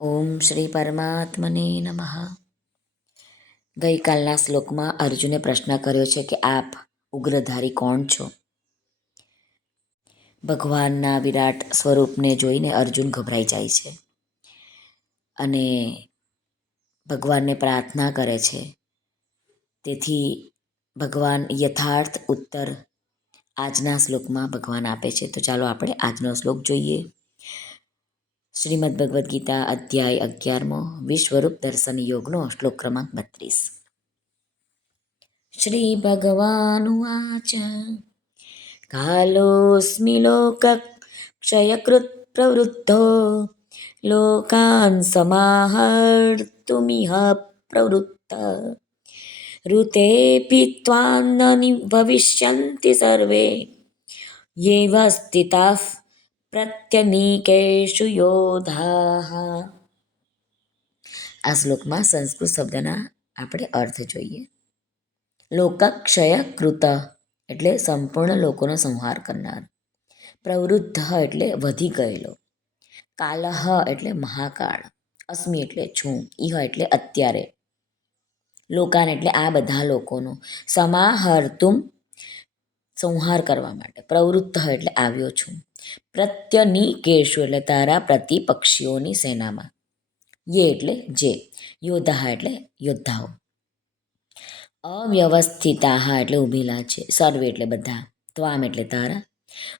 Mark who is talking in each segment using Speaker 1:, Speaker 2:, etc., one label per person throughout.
Speaker 1: ઓમ શ્રી પરમાત્મને નમઃ. ગઈકાલના શ્લોકમાં અર્જુને પ્રશ્ન કર્યો છે કે આપ ઉગ્રધારી કોણ છો? ભગવાનના વિરાટ સ્વરૂપને જોઈને અર્જુન ગભરાઈ જાય છે અને ભગવાનને પ્રાર્થના કરે છે. તેથી ભગવાન યથાર્થ ઉત્તર આજના શ્લોકમાં ભગવાન આપે છે. તો ચાલો આપણે આજનો શ્લોક જોઈએ. શ્રીમદ ભગવદ્ ગીતા અધ્યાય અગિયારમો વિશ્વરૂપ દર્શન યોગનો શ્લોક ક્રમાંક બત્રીસ. શ્રી ભગવાનુવાચ કાલોસ્મિ લોક ક્ષયકૃત પ્રવૃદ્ધો લોકાન સમાહર્તુમિહ પ્રવૃત્ત ઋતે ત્વાન ભવિષ્યંતિ સર્વે યેવ સ્થિતા પ્રત્યનીકેષુ યોધાઃ આ શ્લોકમાં સંસ્કૃત શબ્દના આપણે અર્થ જોઈએ લોકક્ષય કૃત એટલે સંપૂર્ણ લોકોનો સંહાર કરનાર પ્રવૃદ્ધ એટલે વધી ગયેલો કાલહ એટલે મહાકાળ અસ્મિ એટલે છું ઇહ એટલે અત્યારે લોકાન એટલે આ બધા લોકોનો સમાહર્તુમ સંહાર કરવા માટે પ્રવૃત્ત એટલે આવ્યો છું પ્રત્યનિકેશુ એટલે તારા પ્રતિપક્ષીઓની સેનામાં. યે એટલે જે. યોદ્ધા એટલે યોદ્ધાઓ. અવ્યવસ્થિતા એટલે ઊભેલા છે. સર્વે એટલે બધા. ત્વામ એટલે તારા.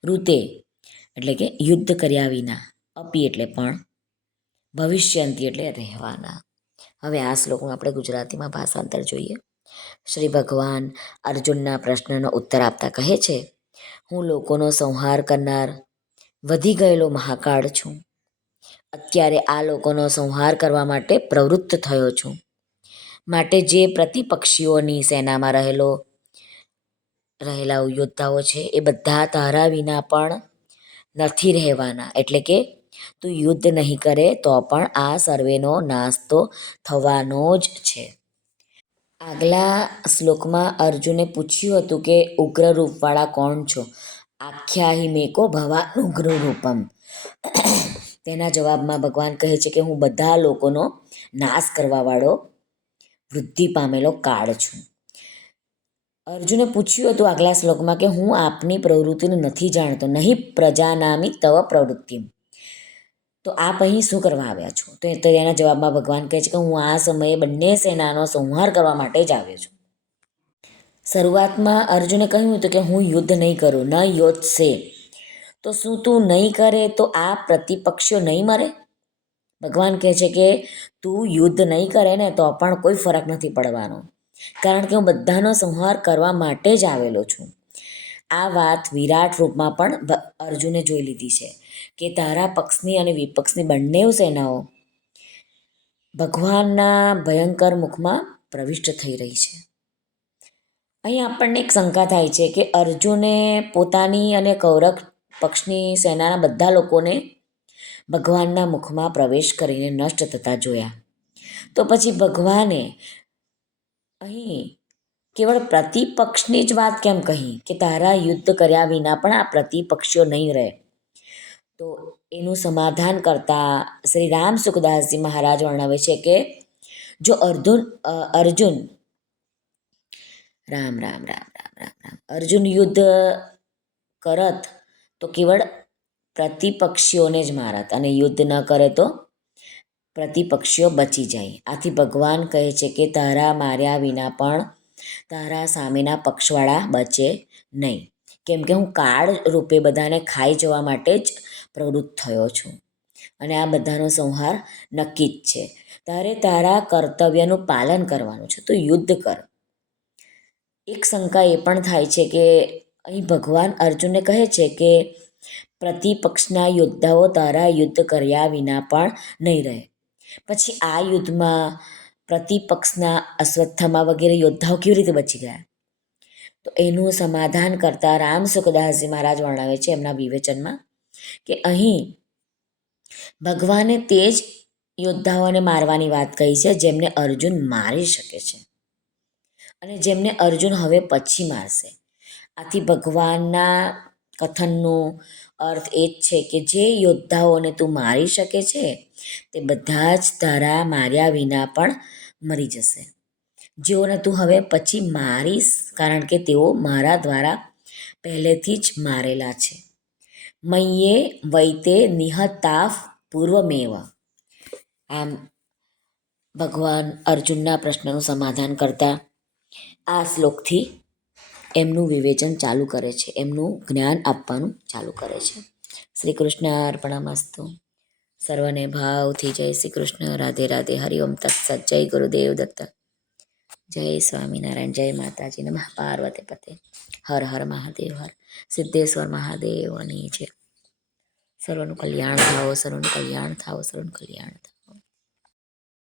Speaker 1: ઋતે એટલે કે યુદ્ધ કર્યા વિના. અપી એટલે પણ. ભવિષ્યંતી એટલે રહેવાના. હવે આ શ્લોકનું આપણે ગુજરાતીમાં ભાષાંતર જોઈએ. શ્રી ભગવાન અર્જુનના પ્રશ્નનો ઉત્તર આપતા કહે છે, હું લોકોનો સંહાર કરનાર વધી ગયેલો મહાકાળ છું. અત્યારે આ લોકોનો સંહાર કરવા માટે પ્રવૃત્ત થયો છું. માટે જે પ્રતિપક્ષીઓની સેનામાં રહેલો, રહેલા યોદ્ધાઓ છે, એ બધા તારા વિના પણ નથી રહેવાના. એટલે કે તું યુદ્ધ નહીં કરે તો પણ આ સર્વેનો નાશ તો થવાનો જ છે. આગલા શ્લોકમાં અર્જુને પૂછ્યું હતું કે ઉગ્ર રૂપવાળા કોણ છો? આખ્યાહી ભવાનું રૂપમ. તેના જવાબમાં ભગવાન કહે છે કે હું બધા લોકોનો નાશ કરવાવાળો વૃદ્ધિ પામેલો કાળ છું. અર્જુને પૂછ્યું હતું આગલા શ્લોકમાં કે હું આપની પ્રવૃત્તિને નથી જાણતો, નહીં પ્રજાનામી તવ પ્રવૃત્તિ તો આપ અહીં શું કરવા આવ્યા છો? તો તેના જવાબમાં ભગવાન કહે છે કે હું આ સમયે બંને સેનાનો સંહાર કરવા માટે જ આવ્યો છું. શરૂઆતમાં અર્જુને કહ્યું હતું કે હું યુદ્ધ નહીં કરું, ન યોજશે. તો શું તું નહીં કરે તો આ પ્રતિપક્ષીઓ નહીં મરે? ભગવાન કહે છે કે તું યુદ્ધ નહીં કરે ને તો પણ કોઈ ફરક નથી પડવાનો. કારણ કે હું બધાનો સંહાર કરવા માટે જ આવેલો છું. આ વાત વિરાટ રૂપમાં પણ અર્જુને જોઈ લીધી છે કે તારા પક્ષની અને વિપક્ષની બંને સેનાઓ ભગવાનના ભયંકર મુખમાં પ્રવિષ્ટ થઈ રહી છે. અહીં આપણને એક શંકા થાય છે કે અર્જુને પોતાની અને કૌરવ પક્ષની સેનાના બધા લોકોને ભગવાનના મુખમાં પ્રવેશ કરીને નષ્ટ થતા જોયા. તો પછી ભગવાને અહીં કેવળ પ્રતિપક્ષની જ વાત કેમ કહી કે તારા યુદ્ધ કર્યા વિના પણ આ પ્રતિપક્ષીઓ નહીં રહે? તો એનું સમાધાન કરતા શ્રી રામ સુખદાસજી મહારાજ વર્ણવે છે કે જો અર્જુન અર્જુન રામ રામ રામ રામ રામ રામ. અર્જુન યુદ્ધ કરત તો કેવળ પ્રતિપક્ષીઓને જ મારત અને યુદ્ધ ન કરે તો પ્રતિપક્ષીઓ બચી જાય. આથી ભગવાન કહે છે કે તારા માર્યા વિના પણ તારા સામેના પક્ષવાળા બચે નહીં. કેમ કે હું કાળ રૂપે બધાને ખાઈ જવા માટે જ પ્રવૃત્ત થયો છું અને આ બધાનો સંહાર નક્કી જ છે. તારે તારા કર્તવ્યનું પાલન કરવાનું છે. તો યુદ્ધ કર. એક શંકા એ પણ થાય છે કે અહીં ભગવાન અર્જુનને કહે છે કે પ્રતિપક્ષના યોદ્ધાઓ તારા યુદ્ધ કર્યા વિના પણ નહીં રહે. પછી આ યુદ્ધમાં પ્રતિપક્ષના અશ્વત્થામા વગેરે યોદ્ધાઓ કેવી રીતે બચી ગયા? તો એનું સમાધાન કરતા રામ સુખદાસજી મહારાજ વર્ણવે છે એમના વિવેચનમાં કે અહીં ભગવાને તે જ યોદ્ધાઓને મારવાની વાત કહી છે જેમને અર્જુન મારી શકે છે. અને જેમને અર્જુન હવે પછી મારશે. આથી ભગવાનના કથનનો અર્થ એ જ છે કે જે યોદ્ધાઓને તું મારી શકે છે, તે બધા જ તારા માર્યા વિના પણ મરી જશે. જેઓને તું હવે પછી મારીશ, કારણ કે તેઓ મારા દ્વારા પહેલેથી જ મારેલા છે. મૈયે વૈતે નિહતાફ પૂર્વમેવ. આમ ભગવાન અર્જુનના પ્રશ્નનું સમાધાન કરતા આ શ્લોકથી એમનું વિવેચન ચાલુ કરે છે. એમનું જ્ઞાન આપવાનું ચાલુ કરે છે. શ્રી કૃષ્ણ અર્પણમસ્તુ સર્વને ભાવથી જય શ્રી કૃષ્ણ. રાધે રાધે. હરિઓમ તત્સત. જય ગુરુદેવ દત્ત. જય સ્વામિનારાયણ. જય માતાજી નમઃ. પાર્વતી પતે. હર હર મહાદેવ. હર સિદ્ધેશ્વર મહાદેવની છે સર્વનું કલ્યાણ થાઓ, સર્વનું કલ્યાણ થાવો સર્વનું કલ્યાણ થાઓ.